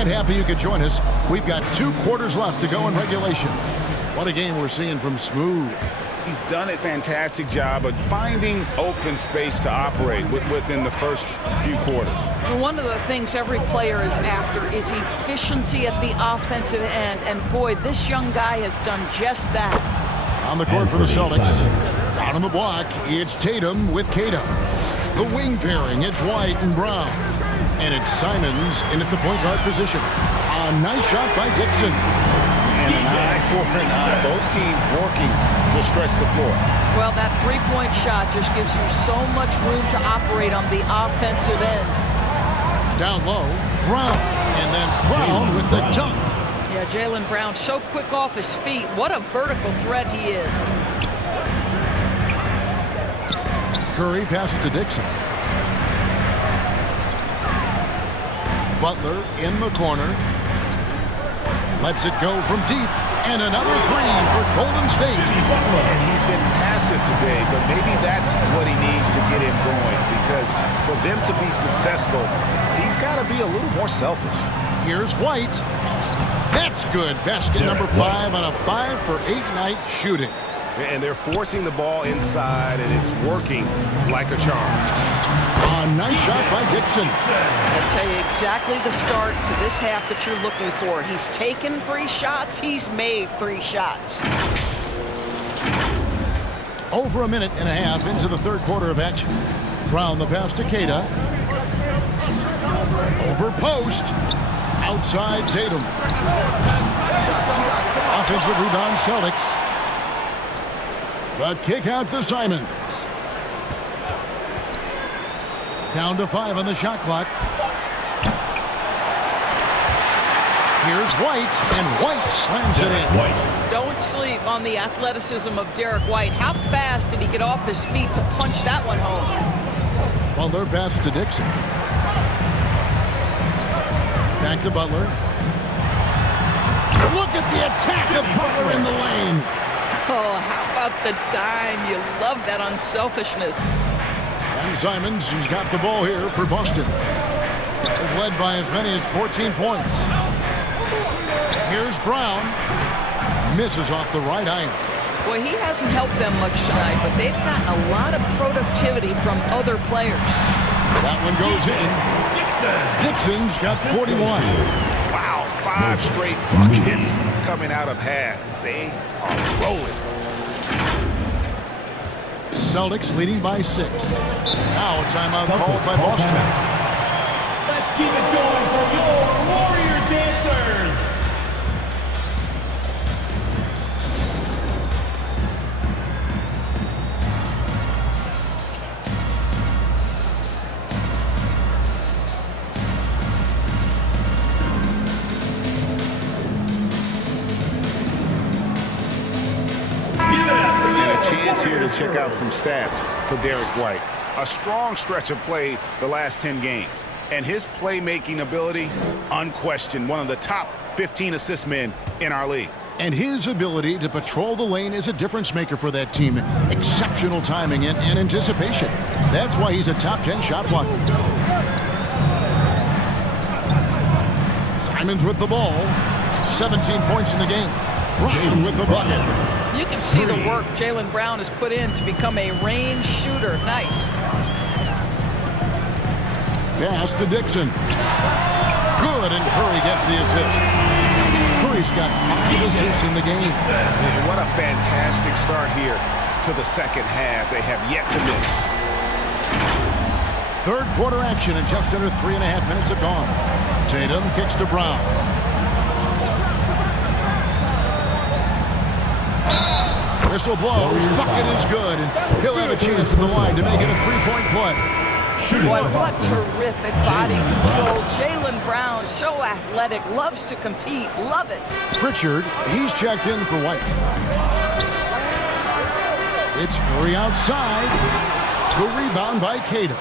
And happy you could join us. We've got 2 quarters left to go in regulation. What a game we're seeing from Smooth. He's done a fantastic job of finding open space to operate within the first few quarters. One of the things every player is after is efficiency at the offensive end. And boy, this young guy has done just that. On the court for the Celtics. Down on the block, it's Tatum with Keita. The wing pairing, it's White and Brown. And it's Simons in at the point guard position. A nice shot by Dixon. And an eye for an eye. Both teams working to stretch the floor. Well, that three-point shot just gives you so much room to operate on the offensive end. Down low, Brown. And then Brown with the dunk. Yeah, Jaylen Brown so quick off his feet. What a vertical threat he is. Curry passes to Dixon. Butler in the corner. Lets it go from deep. And another three for Golden State. And he's been passive today, but maybe that's what he needs to get him going, because for them to be successful, he's got to be a little more selfish. Here's White. That's good. Basket number 5 on a 5-for-8 night shooting. And they're forcing the ball inside, and it's working like a charm. A nice shot by Dixon. I'll tell you exactly the start to this half that you're looking for. He's taken 3 shots. He's made 3 shots. Over a minute and a half into the third quarter of action. Brown the pass to Keita. Over post. Outside Tatum. Offensive rebound Celtics. But kick out to Simons. Down to 5 on the shot clock. Here's White, and White slams it in. Don't sleep on the athleticism of Derek White. How fast did he get off his feet to punch that one home? Butler passes to Dixon. Back to Butler. Look at the attack of Butler in the lane. Oh, how about the dime? You love that unselfishness. And Simons, who's got the ball here for Boston. They've led by as many as 14 points. Here's Brown. Misses off the right iron. Boy, he hasn't helped them much tonight, but they've gotten a lot of productivity from other players. That one goes in. Dixon's got 41. Wow, 5 straight buckets coming out of half. They are rolling. Celtics leading by 6. Now a timeout called by Boston. Let's keep it going for your Warriors dancers. Chance here to check out some stats for Derek White. A strong stretch of play the last 10 games. And his playmaking ability, unquestioned, one of the top 15 assist men in our league. And his ability to patrol the lane is a difference maker for that team. Exceptional timing and anticipation. That's why he's a top 10 shot blocker. Simons with the ball. 17 points in the game. Brown with the bucket. You can see the work Jaylen Brown has put in to become a range shooter. Nice. Pass to Dixon. Good, and Curry gets the assist. Curry's got 5 assists in the game. And what a fantastic start here to the second half. They have yet to miss. Third quarter action, and just under 3.5 minutes have gone. Tatum kicks to Brown. Whistle blows. Bucket is good, and he'll have a chance at the line to make it a 3-point play. Boy, what terrific body control. Jaylen Brown, so athletic, loves to compete. Love it. Pritchard, he's checked in for White. It's Curry outside. The rebound by Keita.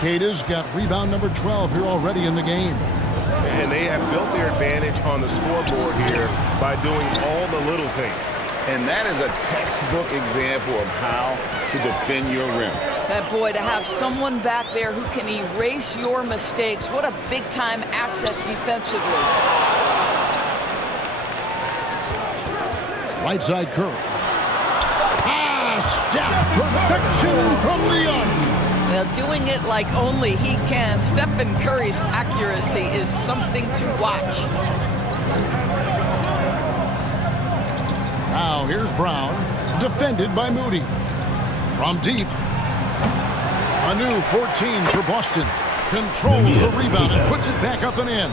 Keita's got rebound number 12 here already in the game. And they have built their advantage on the scoreboard here by doing all the little things. And that is a textbook example of how to defend your rim. And boy, to have someone back there who can erase your mistakes, what a big-time asset defensively. Right side Curry. Steph, perfection from the arc. Well, doing it like only he can. Stephen Curry's accuracy is something to watch. Now here's Brown, defended by Moody. From deep. A new 14 for Boston. Controls the rebound and puts it back up and in.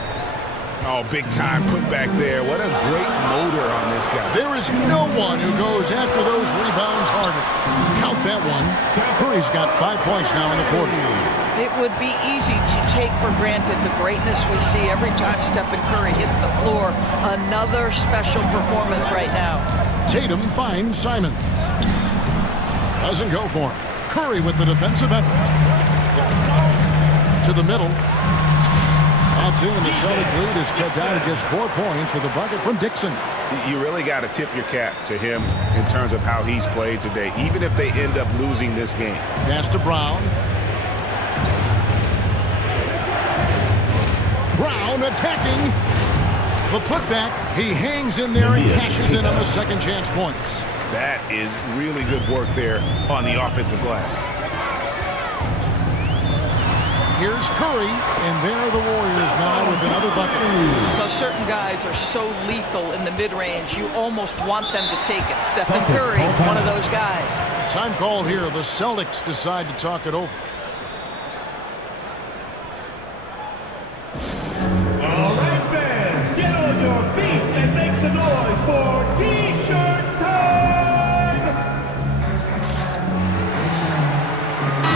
Oh, big time put back there. What a great motor on this guy. There is no one who goes after those rebounds harder. Count that one. Curry's got 5 points now in the quarter. It would be easy to take for granted the greatness we see every time Stephen Curry hits the floor. Another special performance right now. Tatum finds Simons. Doesn't go for him. Curry with the defensive effort. To the middle. That's in, and the Celtic lead is cut down to just 4 points with a bucket from Dixon. You really got to tip your cap to him in terms of how he's played today, even if they end up losing this game. Pass to Brown. Brown attacking. The putback. He hangs in there and cashes in on the second chance points. That is really good work there on the offensive glass. Here's Curry, and there are the Warriors now with another bucket. So certain guys are so lethal in the mid-range, you almost want them to take it. Stephen Curry, one of those guys. Time called here. The Celtics decide to talk it over. All right, fans, get on your feet and make some noise for T-shirt time!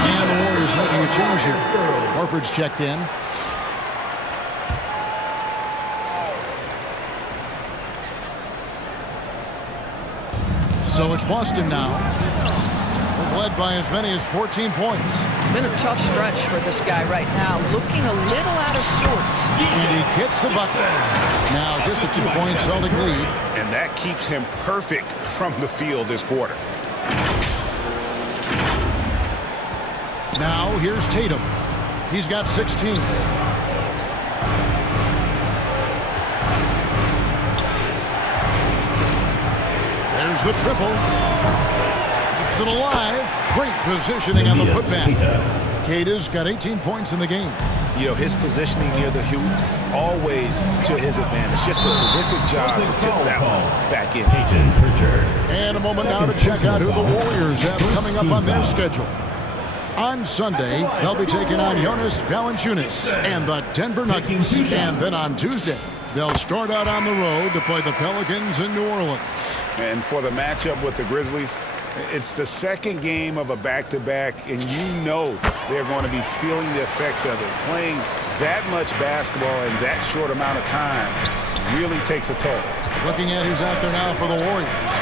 And the Warriors making a change here. Horford's checked in. So it's Boston now. They've led by as many as 14 points. Been a tough stretch for this guy right now. Looking a little out of sorts. And he gets the bucket. Now just a 2-point Celtic lead. And that keeps him perfect from the field this quarter. Now here's Tatum. He's got 16. There's the triple. Keeps it alive. Great positioning on the putback. Keita's got 18 points in the game. You know, his positioning near the hoop, always to his advantage. Just a terrific job to tip that one back in. And a moment now to check out who the Warriors have coming up on their schedule. On Sunday, they'll be taking on Jonas Valanciunas and the Denver Nuggets. And then on Tuesday, they'll start out on the road to play the Pelicans in New Orleans. And for the matchup with the Grizzlies, it's the second game of a back-to-back, and you know they're going to be feeling the effects of it. Playing that much basketball in that short amount of time really takes a toll. Looking at who's out there now for the Warriors.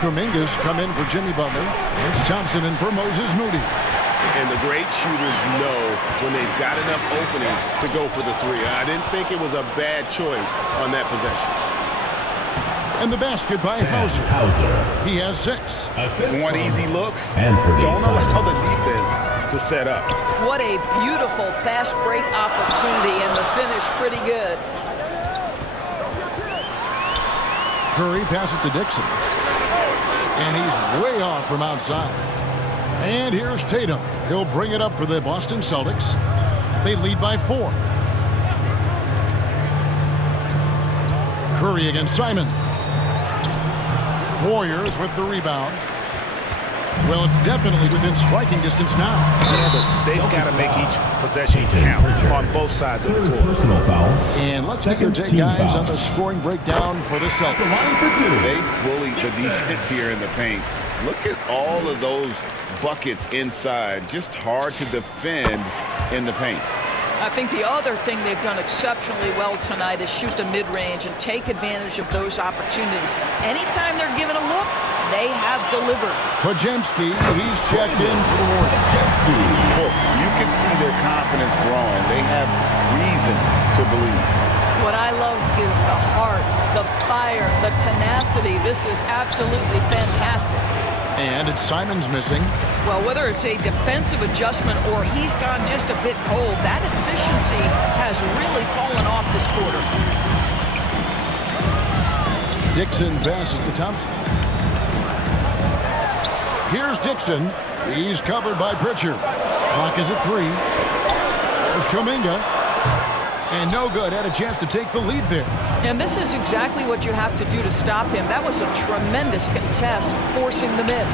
Kuminga's come in for Jimmy Butler. It's Thompson in for Moses Moody. And the great shooters know when they've got enough opening to go for the three. I didn't think it was a bad choice on that possession. And the basket by Hauser. He has 6. Want easy looks? Don't allow the defense to set up. What a beautiful fast break opportunity, and the finish pretty good. Curry passes to Dixon. And he's way off from outside. And here's Tatum. He'll bring it up for the Boston Celtics. They lead by 4. Curry against Simons. Warriors with the rebound. Well, it's definitely within striking distance now. Yeah, but they've got to make each possession count on both sides of the floor. Personal foul. And let's take your take, guys, on the scoring breakdown for the Celtics. They bullied the defense here in the paint. Look at all of those buckets inside. Just hard to defend in the paint. I think the other thing they've done exceptionally well tonight is shoot the mid-range and take advantage of those opportunities. Anytime they're given a look, they have delivered. Pajemski, he's checked in for the Warriors. You can see their confidence growing. They have reason to believe. What I love is the heart, the fire, the tenacity. This is absolutely fantastic. And it's Simons missing. Well, whether it's a defensive adjustment or he's gone just a bit cold, that efficiency has really fallen off this quarter. Dixon passes to Thompson. Here's Dixon. He's covered by Pritchard. Clock is at 3. There's Kuminga. And no good. Had a chance to take the lead there. And this is exactly what you have to do to stop him. That was a tremendous contest, forcing the miss.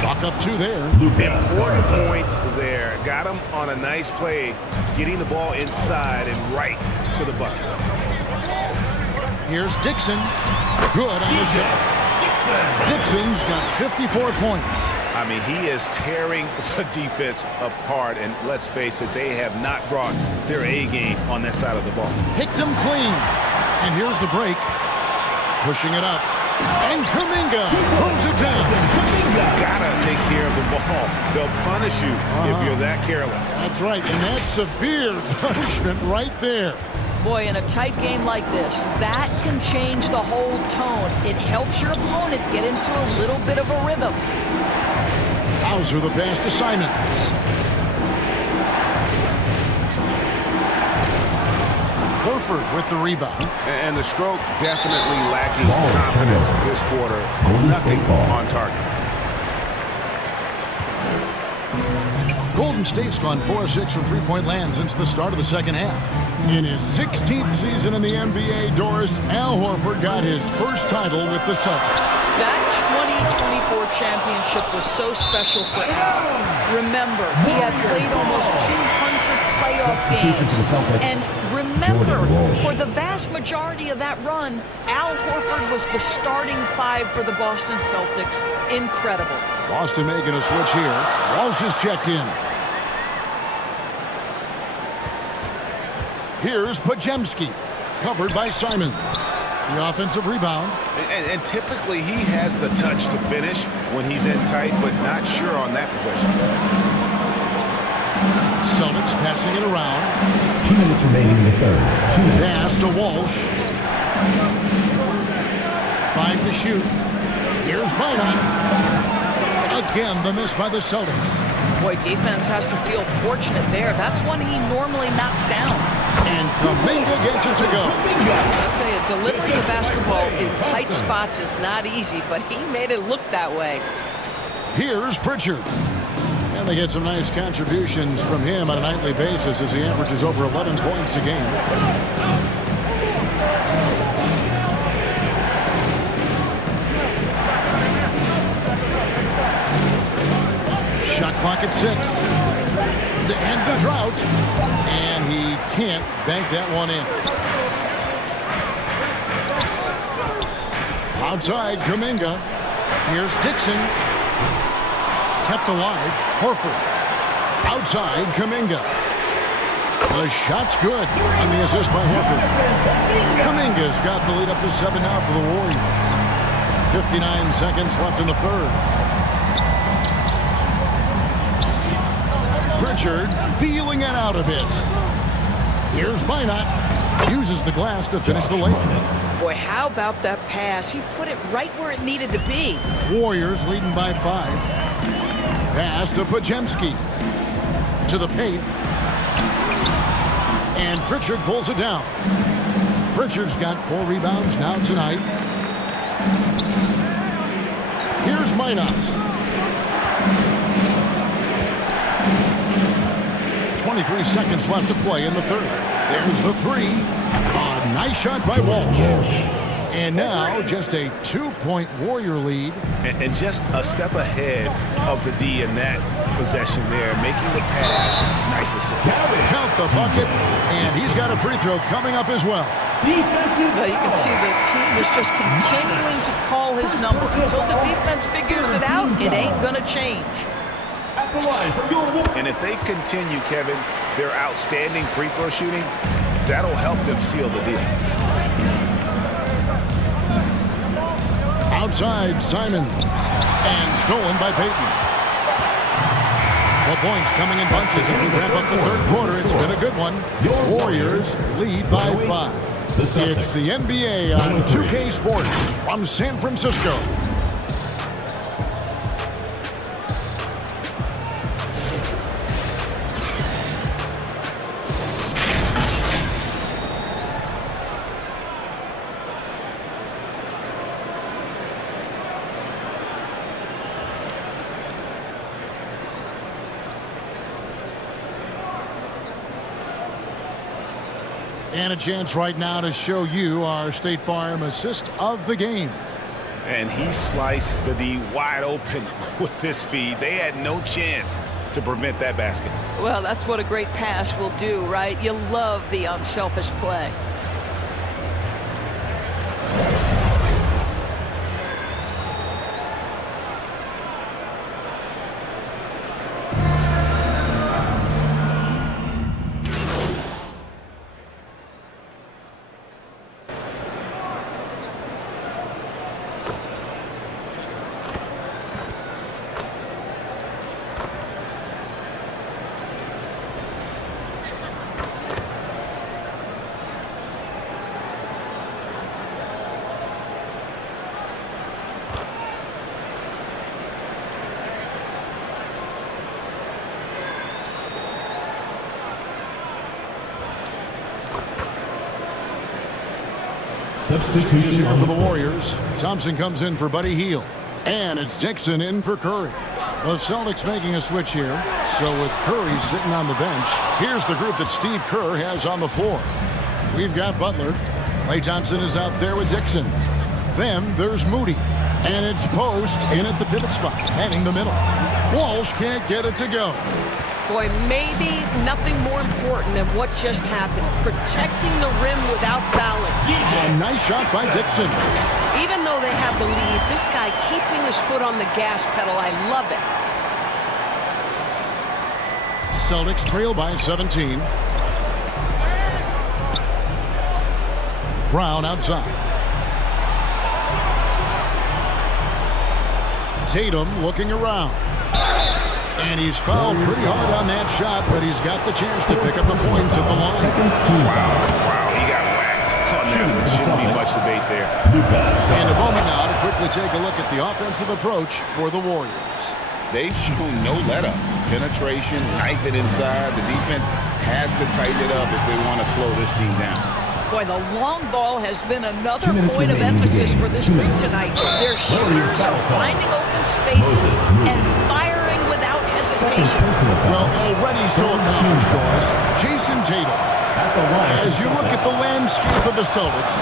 Chalk up 2 there. Important points there. Got him on a nice play, getting the ball inside and right to the bucket. Here's Dixon. Good on the shot. Dixon's got 54 points. I mean, he is tearing the defense apart, and let's face it, they have not brought their A game on that side of the ball. Picked him clean. And here's the break. Pushing it up. And Kuminga pulls it down. Gotta take care of the ball. They'll punish you if you're that careless. That's right, and that's severe punishment right there. Boy, in a tight game like this, that can change the whole tone. It helps your opponent get into a little bit of a rhythm. Hauser the pass to Simons. Horford with the rebound. And the stroke definitely lacking confidence this quarter. Nothing on target. Golden State's gone 4-6 from three-point land since the start of the second half. In his 16th season in the NBA, Doris, Al Horford got his first title with the Celtics. That 2024 championship was so special for Al. Remember, he had played almost 200 playoff games. And remember, for the vast majority of that run, Al Horford was the starting 5 for the Boston Celtics. Incredible. Boston making a switch here. Walsh is checked in. Here's Pajemski, covered by Simons. The offensive rebound. And typically he has the touch to finish when he's in tight, but not sure on that possession. Celtics passing it around. 2 minutes remaining in the third. 2 minutes. Pass to Walsh. 5 to shoot. Here's Minot. Again, the miss by the Celtics. Boy, defense has to feel fortunate there. That's one he normally knocks down. And Kuminga gets it to go. I'll tell you, delivering the basketball in tight spots is not easy, but he made it look that way. Here's Pritchard. And they get some nice contributions from him on a nightly basis as he averages over 11 points a game. Shot clock at 6. To end the drought. And he can't bank that one in. Outside, Kuminga. Here's Dixon. Kept alive. Horford. Outside, Kuminga. The shot's good on the assist by Horford. Kuminga's got the lead up to 7 now for the Warriors. 59 seconds left in the third. Pritchard feeling it out a bit. Here's Minot. Uses the glass to finish the layup. Boy, how about that pass? He put it right where it needed to be. Warriors leading by 5. Pass to Pajemski. To the paint. And Pritchard pulls it down. Pritchard's got 4 rebounds now tonight. Here's Minot. 23 seconds left to play in the third. There's the 3. A nice shot by Walsh. And now just a 2-point Warrior lead. And just a step ahead of the D in that possession there, making the pass. Nice assist. Count the bucket, and he's got a free throw coming up as well. Defensive. You can see the team is just continuing to call his number. Until the defense figures it out, it ain't going to change. At the line for your And if they continue, Kevin, their outstanding free throw shooting, that'll help them seal the deal. Outside, Simons. And stolen by Payton. The points coming in bunches as we wrap up the third quarter. It's been a good one. Warriors lead by 5. It's the NBA on 2K Sports from San Francisco. And a chance right now to show you our State Farm assist of the game. And he sliced the D wide open with this feed. They had no chance to prevent that basket. Well, that's what a great pass will do, right? You love the unselfish play. Substitution Here for the Warriors. Thompson comes in for Buddy Hield. And it's Dixon in for Curry. The Celtics making a switch here. So with Curry sitting on the bench, here's the group that Steve Kerr has on the floor. We've got Butler. Klay Thompson is out there with Dixon. Then there's Moody. And it's Post in at the pivot spot, heading the middle. Walsh can't get it to go. Boy, maybe nothing more important than what just happened. Protecting the rim without fouling. A nice shot by Dixon. Even though they have the lead, this guy keeping his foot on the gas pedal, I love it. Celtics trail by 17. Brown outside. Tatum looking around. And he's fouled pretty hard on that shot, but he's got the chance to pick up the points at the line. Wow, he got whacked on that. There shouldn't be much debate there. And a moment now to quickly take a look at the offensive approach for the Warriors. They've shown no let-up. Penetration, knife it inside. The defense has to tighten it up if they want to slow this team down. Boy, the long ball has been another point of emphasis for this group tonight. Their shooters are finding open spaces and firing without hesitation. Well, already so accomplished, boys. Jason Tatum. As you look at the landscape of the Celtics,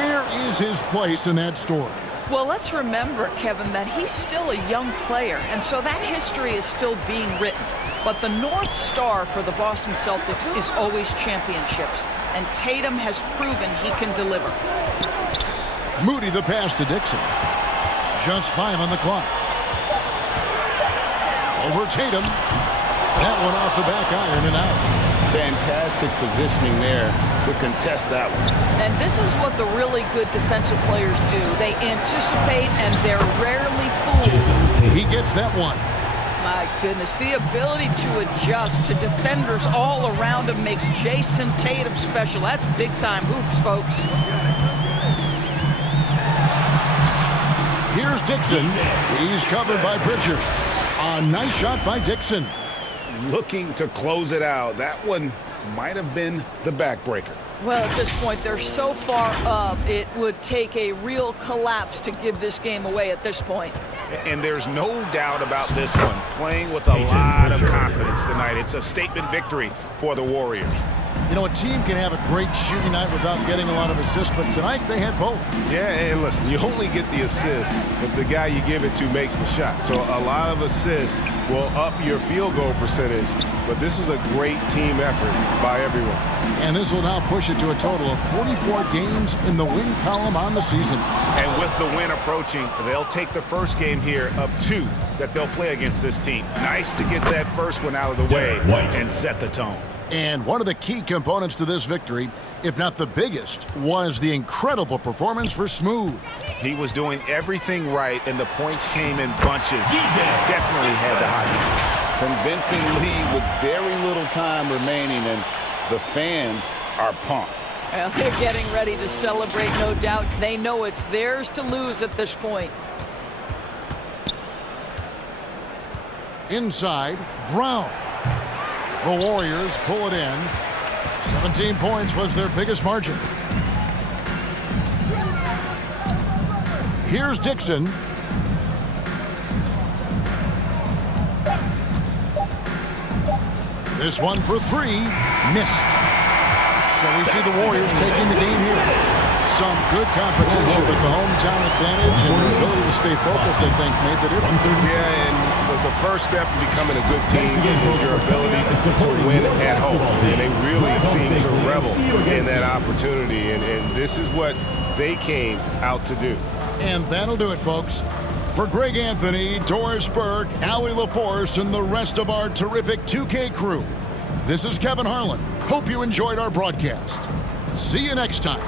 where is his place in that story? Well, let's remember, Kevin, that he's still a young player, and so that history is still being written. But the North Star for the Boston Celtics is always championships, and Tatum has proven he can deliver. Moody the pass to Dixon. Just 5 on the clock. Over Tatum. That one off the back iron and out. Fantastic positioning there to contest that one. And this is what the really good defensive players do. They anticipate, and they're rarely fooled. He gets that one. My goodness, the ability to adjust to defenders all around him makes Jason Tatum special. That's big-time hoops, folks. Here's Dixon. He's covered by Pritchard. A nice shot by Dixon. Looking to close it out. That one might have been the backbreaker. Well, at this point, they're so far up, it would take a real collapse to give this game away at this point. And there's no doubt about this one. Playing with a lot of confidence tonight. It's a statement victory for the Warriors. You know, a team can have a great shooting night without getting a lot of assists, but tonight they had both. Yeah, and listen, you only get the assist if the guy you give it to makes the shot. So a lot of assists will up your field goal percentage, but this was a great team effort by everyone. And this will now push it to a total of 44 games in the win column on the season. And with the win approaching, they'll take the first game here of 2 that they'll play against this team. Nice to get that first one out of the way and set the tone. And one of the key components to this victory, if not the biggest, was the incredible performance for Smooth. He was doing everything right, and the points came in bunches. Definitely had the hot hand. Convincing lead with very little time remaining, and the fans are pumped. Well, they're getting ready to celebrate, no doubt. They know it's theirs to lose at this point. Inside, Brown. The Warriors pull it in. 17 points was their biggest margin. Here's Dixon. This one for 3. Missed. So we see the Warriors taking the game here. Some good competition, but the hometown advantage and their ability to stay focused, I think, made the difference. Yeah, and the first step in becoming a good team is your ability to win at home. And they really seem to revel in that opportunity. And this is what they came out to do. And that'll do it, folks. For Greg Anthony, Doris Burke, Allie LaForce, and the rest of our terrific 2K crew, this is Kevin Harlan. Hope you enjoyed our broadcast. See you next time.